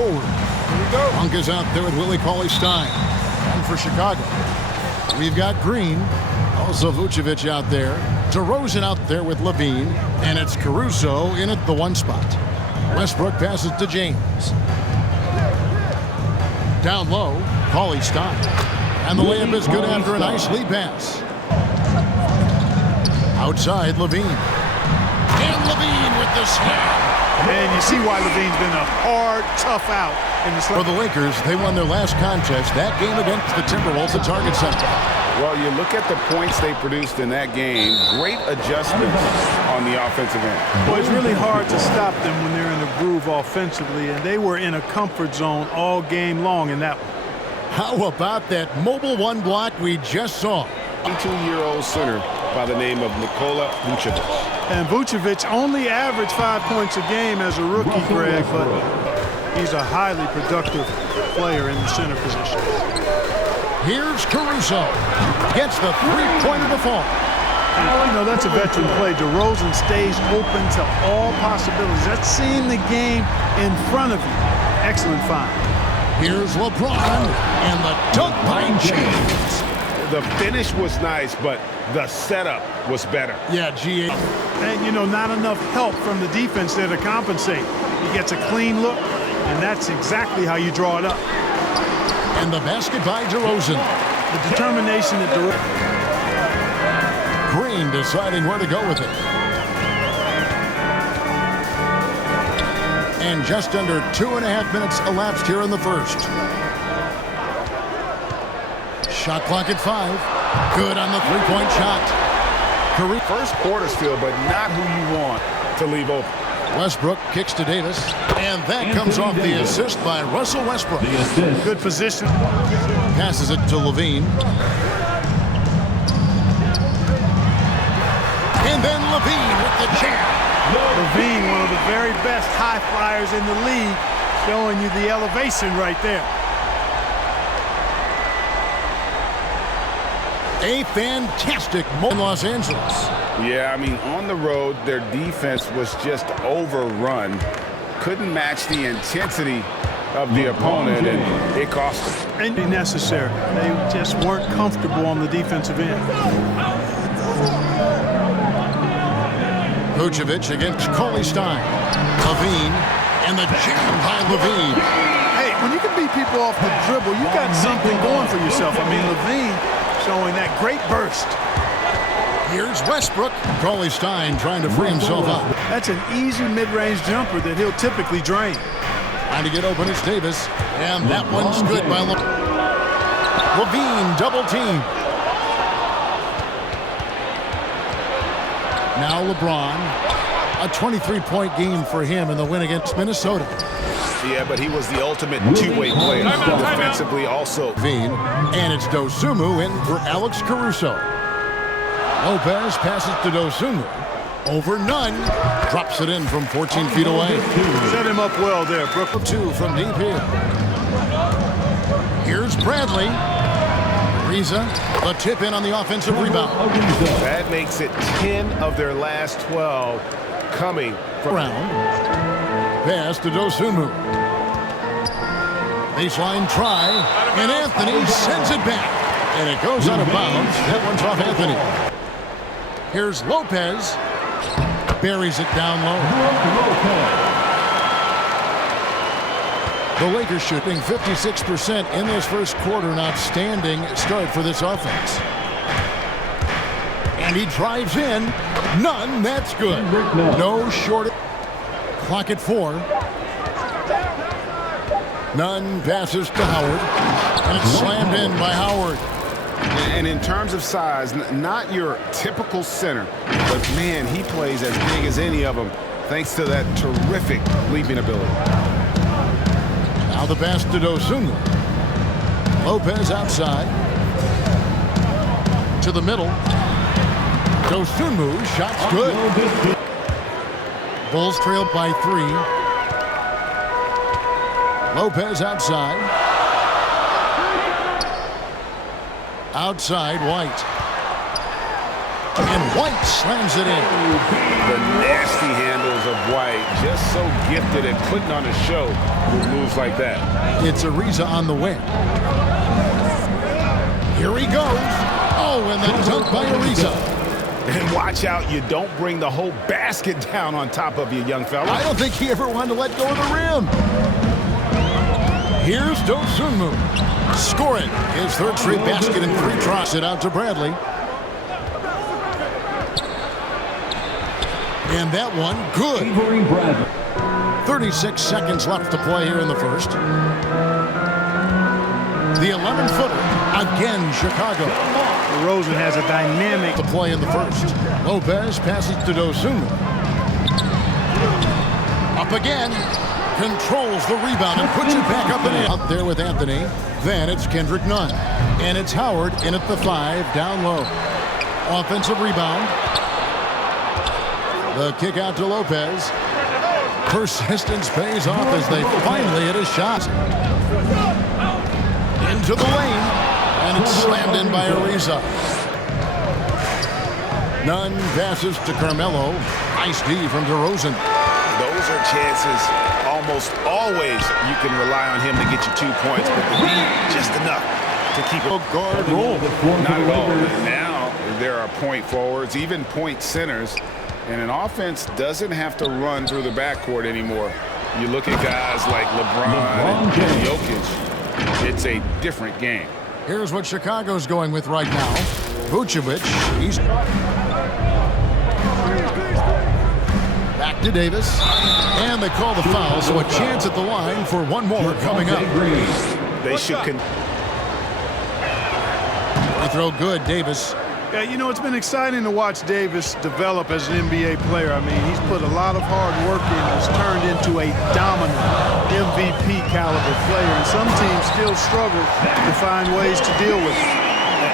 forward. Here we go. Monk is out there with Willie Cauley-Stein. And for Chicago, we've got Green. Also Vucevic out there. DeRozan out there with Levine. And it's Caruso in at the 1 spot. Westbrook passes to James. Down low, Cauley-Stein. And the layup is good after a nice lead pass. Outside, Levine. And Levine with the slam. And you see why Levine's been a hard, tough out in the For the Lakers, they won their last contest, that game against the Timberwolves at Target Center. Well, you look at the points they produced in that game. Great adjustments on the offensive end. Well, it's really hard to stop them when they're in a groove offensively, and they were in a comfort zone all game long in that one. How about that mobile 1 block we just saw? 22-year-old center by the name of Nikola Vucevic. And Vucevic only averaged 5 points a game as a rookie, Greg, but he's a highly productive player in the center position. Here's Caruso. Gets the three-pointer to fall. You know, that's a veteran play. DeRozan stays open to all possibilities. That's seeing the game in front of you. Excellent find. Here's LeBron, and the dunk by James. The finish was nice, but the setup was better. Yeah, G8. And, you know, not enough help from the defense there to compensate. He gets a clean look, and that's exactly how you draw it up. And the basket by DeRozan. The determination that Green deciding where to go with it. And just under 2.5 minutes elapsed here in the first. Shot clock at 5. Good on the three-point shot. First quarter's feel, but not who you want to leave open. Westbrook kicks to Davis, and that comes off the assist by Russell Westbrook. good position. Passes it to Levine. And then Levine with the jam. Levine, one of the very best high flyers in the league, showing you the elevation right there. A fantastic moment in Los Angeles. Yeah, I mean, on the road, their defense was just overrun. Couldn't match the intensity of the opponent, and it cost them. And necessary. They just weren't comfortable on the defensive end. Vucevic against Cauley-Stein. Levine, and the jam by Levine. Hey, when you can beat people off the dribble, you got something going for yourself. I mean, Levine showing that great burst. Here's Westbrook. Cauley-Stein trying to free himself up. That's an easy mid-range jumper that he'll typically drain. Trying to get open is Davis. And that one's good by Levine. Double team. Now LeBron. A 23-point game for him in the win against Minnesota. Yeah, but he was the ultimate two-way player. Defensively also. Levine. And it's Dosunmu in for Alex Caruso. Lopez passes to Dosunmu. Over none. Drops it in from 14 feet away. Set him up well there, Brooklyn. 2 from deep here. Here's Bradley. Riza, the tip in on the offensive rebound. That makes it 10 of their last 12 coming from Round. Pass to Dosunmu. Baseline try, and Anthony sends it back. And it goes out of bounds. That one's off Anthony. Here's Lopez. Buries it down low. The Lakers shooting 56% in this first quarter. An outstanding start for this offense. And he drives in. None. That's good. No short. Clock at 4. None passes to Howard. And it's slammed in by Howard. And in terms of size, not your typical center, but man, he plays as big as any of them thanks to that terrific leaping ability. Now the pass to Dosunmu. Lopez outside. To the middle. Dosunmu, shot's good. Bulls trail by 3. Lopez outside. Outside, White. And White slams it in. The nasty handles of White, just so gifted at putting on a show with moves like that. It's Ariza on the wing. Here he goes. Oh, and the dunk by Ariza. And watch out, you don't bring the whole basket down on top of you, young fella. I don't think he ever wanted to let go of the rim. Here's Dosunmu. Scoring his third straight basket in 3 tries. It out to Bradley. And that one, good. 36 seconds left to play here in the first. The 11-footer, again Chicago. DeRozan has a dynamic To play in the first. Lopez passes to Dosunmu. Up again. Controls the rebound and puts it back up and in. Out there with Anthony. Then it's Kendrick Nunn. And it's Howard in at the 5, down low. Offensive rebound. The kick out to Lopez. Persistence pays off as they finally hit a shot. Into the lane. And it's slammed in by Ariza. Nunn passes to Carmelo. Nice D from DeRozan. Those are chances almost always you can rely on him to get you 2 points, but the lead just enough to keep a guard roll. Not at all. And now there are point forwards, even point centers, and an offense doesn't have to run through the backcourt anymore. You look at guys like LeBron and Jokic, it's a different game. Here's what Chicago's going with right now. Vucevic, he's back to Davis. And they call the foul, so a chance at the line for one more coming up. They should Free throw good, Davis. Yeah, you know, it's been exciting to watch Davis develop as an NBA player. I mean, he's put a lot of hard work in and has turned into a dominant MVP caliber player. And some teams still struggle to find ways to deal with it.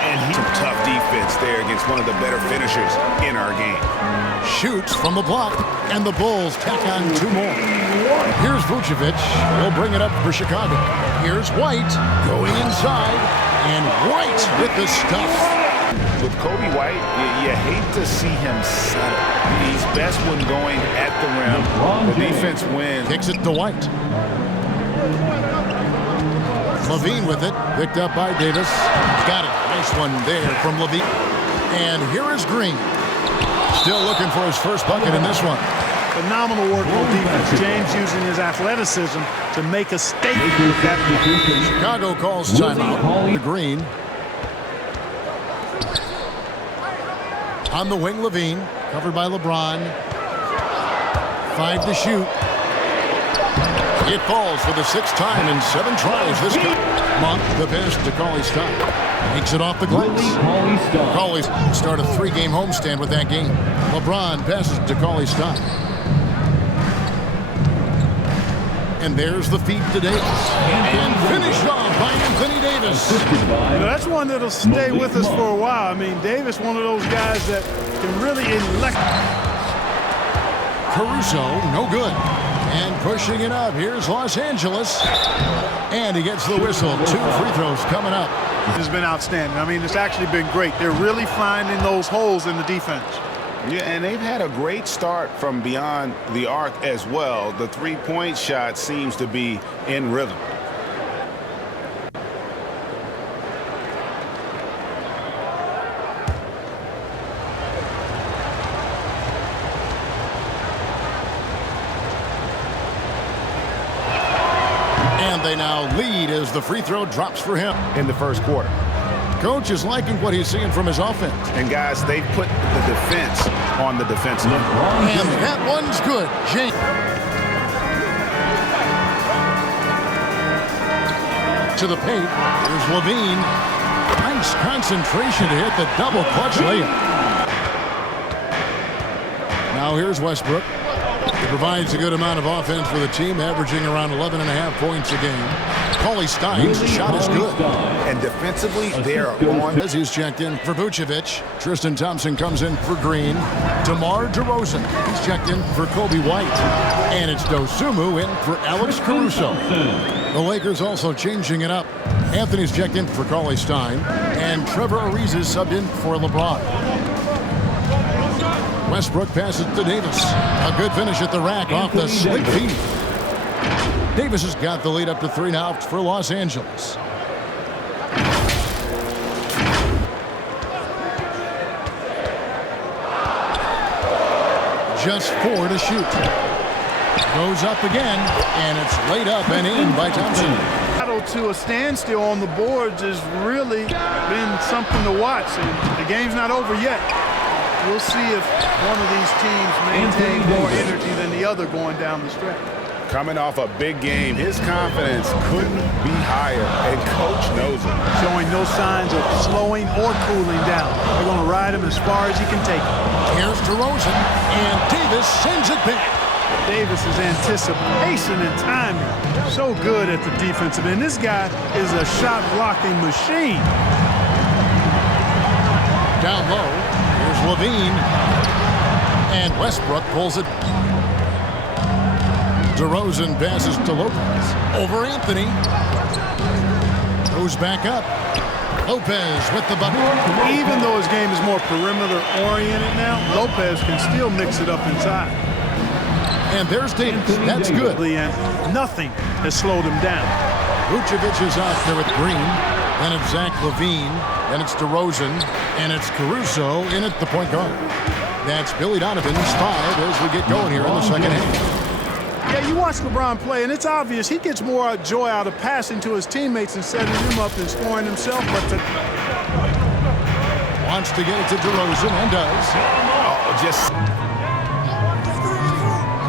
And he's some tough defense there against one of the better finishers in our game. Shoots from the block, and the Bulls tack on 2 more. Here's Vucevic. He'll bring it up for Chicago. Here's White going inside, and White with the stuff. With Kobe White, you hate to see him settle. He's best when going at the rim. The defense wins. Kicks it to White. Levine with it, picked up by Davis. Got it. Nice one there from Levine. And here is Green. Still looking for his first bucket in this one. Phenomenal work on defense. James using his athleticism to make a statement with that. Chicago calls timeout. Green. On the wing, Levine. Covered by LeBron. 5 to shoot. It falls for the 6th time in 7 tries this game. Monk, the pass to Cauley Stein. Makes it off the glass. Cauley start a 3-game homestand with that game. LeBron passes to Cauley Stein. And there's the feed to Davis. And finished off by Anthony Davis. You know, that's one that'll stay with us for a while. I mean, Davis, one of those guys that can really elect. Caruso, no good. And pushing it up, here's Los Angeles. And he gets the whistle. 2 free throws coming up. This has been outstanding. I mean, it's actually been great. They're really finding those holes in the defense. Yeah, and they've had a great start from beyond the arc as well. The 3-point shot seems to be in rhythm. And they now lead as the free throw drops for him In the first quarter. Coach is liking what he's seeing from his offense. And guys, they've put the defense on the defensive. And that one's good. James. To the paint. Here's Levine. Nice concentration to hit the double clutch layup. Now here's Westbrook. He provides a good amount of offense for the team, averaging around 11.5 points a game. Cauley Stein's shot is good. And defensively, they're on. As he's checked in for Vucevic. Tristan Thompson comes in for Green. DeMar DeRozan. He's checked in for Kobe White. And it's Dosunmu in for Alex Caruso. The Lakers also changing it up. Anthony's checked in for Cauley Stein. And Trevor Ariza subbed in for LeBron. Westbrook passes to Davis. A good finish at the rack off the slick feed. Davis has got the lead up to 3 now for Los Angeles. Just 4 to shoot. Goes up again, and it's laid up and in by Thompson. Battle to a standstill on the boards has really been something to watch, and the game's not over yet. We'll see if one of these teams maintain more energy than the other going down the stretch. Coming off a big game, his confidence couldn't be higher, and Coach knows it. Showing no signs of slowing or cooling down. They're going to ride him as far as he can take it. Here's DeRozan, and Davis sends it back. Davis's anticipation and timing, so good at the defensive end. This guy is a shot-blocking machine. Down low, here's Levine, and Westbrook pulls it. DeRozan passes to Lopez. Over Anthony. Goes back up. Lopez with the bucket. Even though his game is more perimeter-oriented now, Lopez can still mix it up inside. And there's Davis. That's good. And nothing has slowed him down. Vucevic is out there with Green. Then it's Zach LaVine. Then it's DeRozan. And it's Caruso in at the point guard. That's Billy Donovan's 5 as we get going here in the second half. Yeah, you watch LeBron play, and it's obvious he gets more joy out of passing to his teammates and setting them up than scoring himself. But wants to get it to DeRozan and does.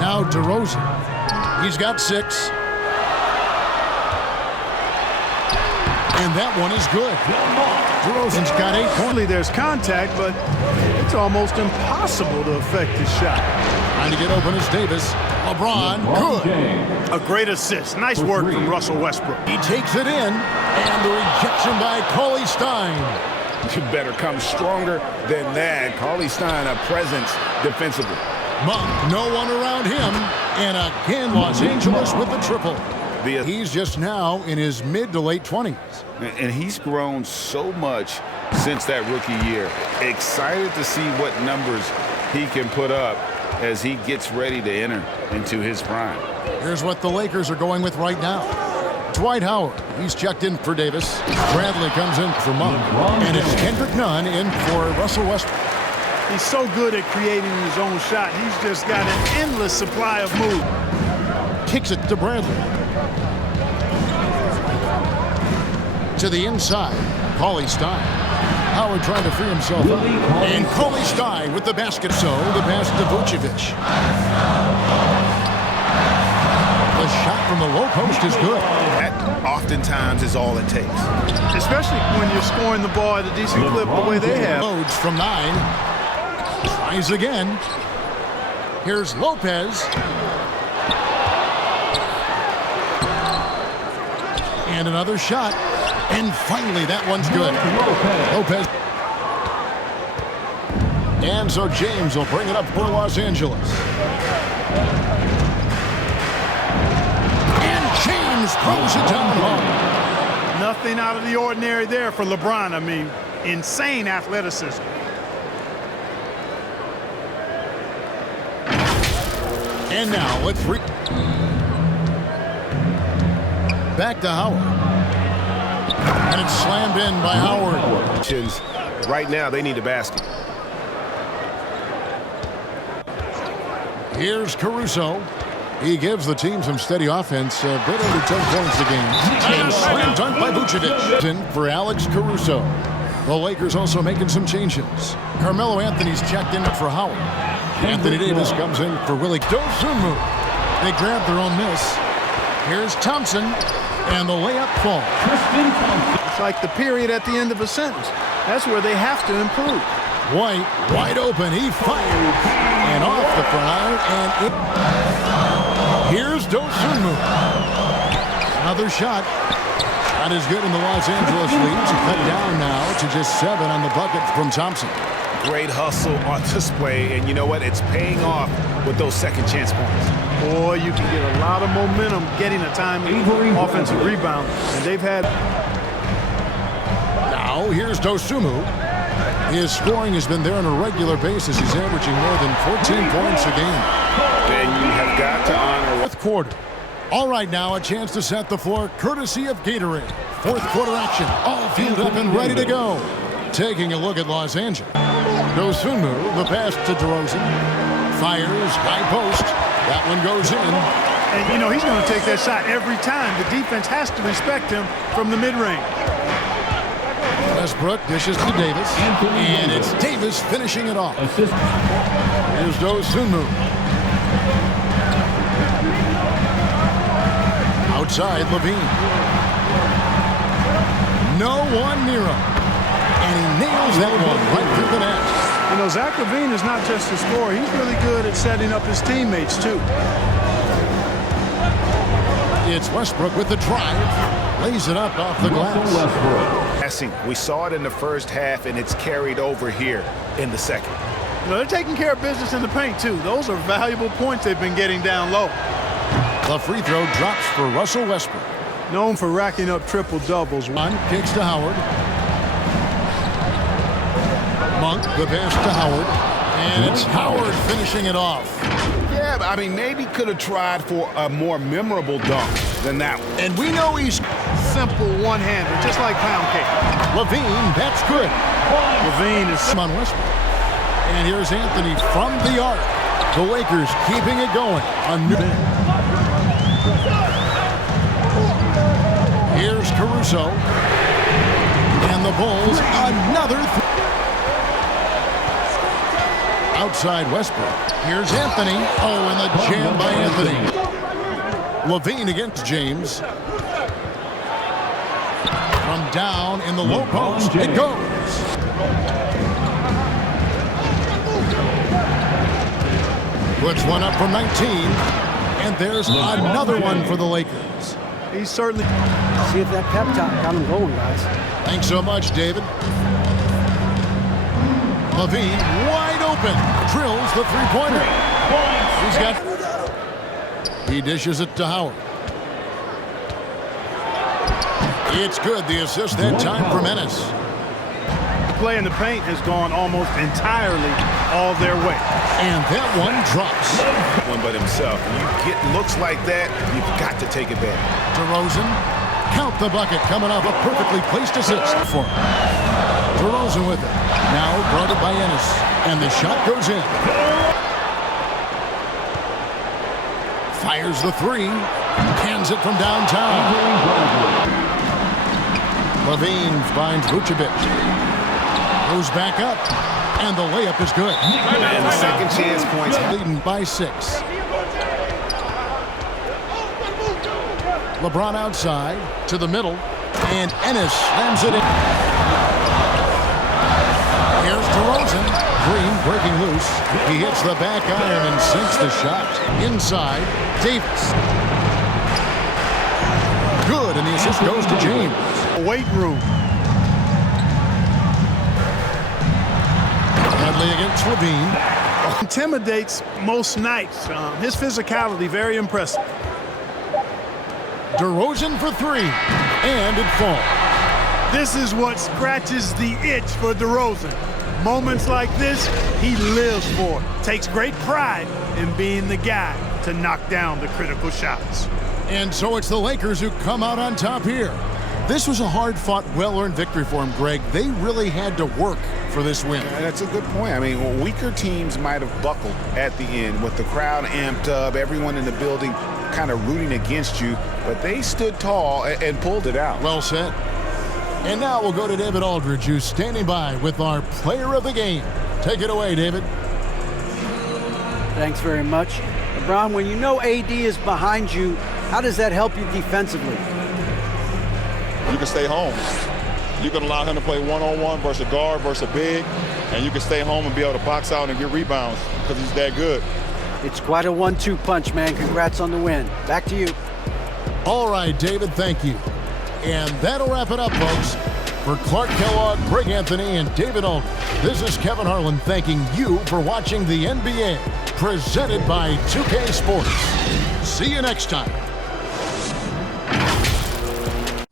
Now DeRozan. He's got 6. And that one is good. DeRozan's got 8 points. There's contact, but it's almost impossible to affect his shot. Trying to get open is Davis. LeBron, good. A great assist. Nice work from Russell Westbrook. He takes it in, and the rejection by Cauley-Stein. You better come stronger than that. Cauley-Stein, a presence defensively. Monk, no one around him, and again Los Angeles with the triple. He's just now in his mid to late 20s. And he's grown so much since that rookie year. Excited to see what numbers he can put up as he gets ready to enter into his prime. Here's what the Lakers are going with right now. Dwight Howard, he's checked in for Davis. Bradley comes in for Monk. And it's Kendrick Nunn in for Russell Westbrook. He's so good at creating his own shot. He's just got an endless supply of moves. Kicks it to Bradley. To the inside, Cauley-Stein. Howard trying to free himself up. And Cauley-Stein with the basket. So the pass to Vucevic. The shot from the low post is good. That oftentimes is all it takes. Especially when you're scoring the ball at a decent clip the way they have. Loads from 9. Tries again. Here's Lopez. And another shot. And finally, that one's good. Lopez. And so James will bring it up for Los Angeles. And James throws it down home. Nothing out of the ordinary there for LeBron. I mean, insane athleticism. And now let's back to Howard. And it's slammed in by Howard. Right now, they need a basket. Here's Caruso. He gives the team some steady offense. A bit under 10 points a game. And slam dunk by Vucevic. In for Alex Caruso. The Lakers also making some changes. Carmelo Anthony's checked in for Howard. Anthony Davis comes in for Willie Dosunmu. They grab their own miss. Here's Thompson. And the layup falls. It's like the period at the end of a sentence. That's where they have to improve. White, wide open. He fires. And off the front. And here's Dosunmu. Another shot. Not as good in the Los Angeles lead. Cut down now to just 7 on the bucket from Thompson. Great hustle on display. And you know what? It's paying off with those second chance points. Boy, you can get a lot of momentum getting a timely offensive rebound. And they've had... Now here's Dosunmu. His scoring has been there on a regular basis. He's averaging more than 14 points a game. Then you have got to honor Fourth quarter. All right, now a chance to set the floor courtesy of Gatorade. Fourth quarter action. All fueled up and ready to go. Taking a look at Los Angeles. Dosunmu, the pass to DeRozan. Fires, high post. That one goes in. And, you know, he's going to take that shot every time. The defense has to respect him from the mid-range. Westbrook dishes to Davis. And it's Davis finishing it off. Here's Dosunmu. Outside, Levine. No one near him. And he nails that one right through the net. You know, Zach LaVine is not just a scorer. He's really good at setting up his teammates, too. It's Westbrook with the drive. Lays it up off the glass. passing. We saw it in the first half, and it's carried over here in the second. You know, they're taking care of business in the paint, too. Those are valuable points they've been getting down low. The free throw drops for Russell Westbrook. Known for racking up triple-doubles. One kicks to Howard. Monk, the pass to Howard. And it's Howard finishing it off. Yeah, but I mean, maybe could have tried for a more memorable dunk than that one. And we know he's Simple one-hander, just like pound cake. Levine, that's good. Levine is on Westbrook. And here's Anthony from the arc. The Lakers keeping it going. Here's Caruso. And the Bulls, another outside Westbrook. Here's Anthony. Oh, and the jam by Anthony. Levine against James. From down in the low post, it goes. Puts one up from 19. And there's another one for the Lakers. He's certainly... See if that pep talk got him going, guys. Thanks so much, David. Levine wide open. Drills the three-pointer. He's got... He dishes it to Howard. It's good. The assist that time for Menace. Play in the paint has gone almost entirely all their way. And that one drops. One but himself. When you get looks like that, you've got to take it back. DeRozan, count the bucket, coming off a perfectly placed assist for him. DeRozan with it. Now guarded by Ennis. And the shot goes in. Fires the three. Cans it from downtown. Levine finds Vucevic. Goes back up. And the layup is good. And the second chance points. Leading by 6. LeBron outside to the middle. And Ennis slams it in. Here's DeRozan. Green breaking loose. He hits the back iron and sinks the shot. Inside, Davis. Good, and the assist goes to James. Weight room. Bradley against Levine. Intimidates most nights. His physicality, very impressive. DeRozan for 3. And it falls. This is what scratches the itch for DeRozan. Moments like this, he lives for it. Takes great pride in being the guy to knock down the critical shots. And so it's the Lakers who come out on top here. This was a hard-fought, well-earned victory for him, Greg. They really had to work for this win. That's a good point. I mean, weaker teams might have buckled at the end with the crowd amped up, everyone in the building kind of rooting against you, but they stood tall and pulled it out. Well said. And now we'll go to David Aldridge, who's standing by with our player of the game. Take it away, David. Thanks very much. LeBron, when you know AD is behind you, how does that help you defensively? You can stay home. You can allow him to play one-on-one versus a guard versus a big, and you can stay home and be able to box out and get rebounds because he's that good. It's quite a 1-2 punch, man. Congrats on the win. Back to you. All right, David, thank you. And that'll wrap it up, folks. For Clark Kellogg, Greg Anthony, and David Aldridge, this is Kevin Harlan thanking you for watching the NBA, presented by 2K Sports. See you next time.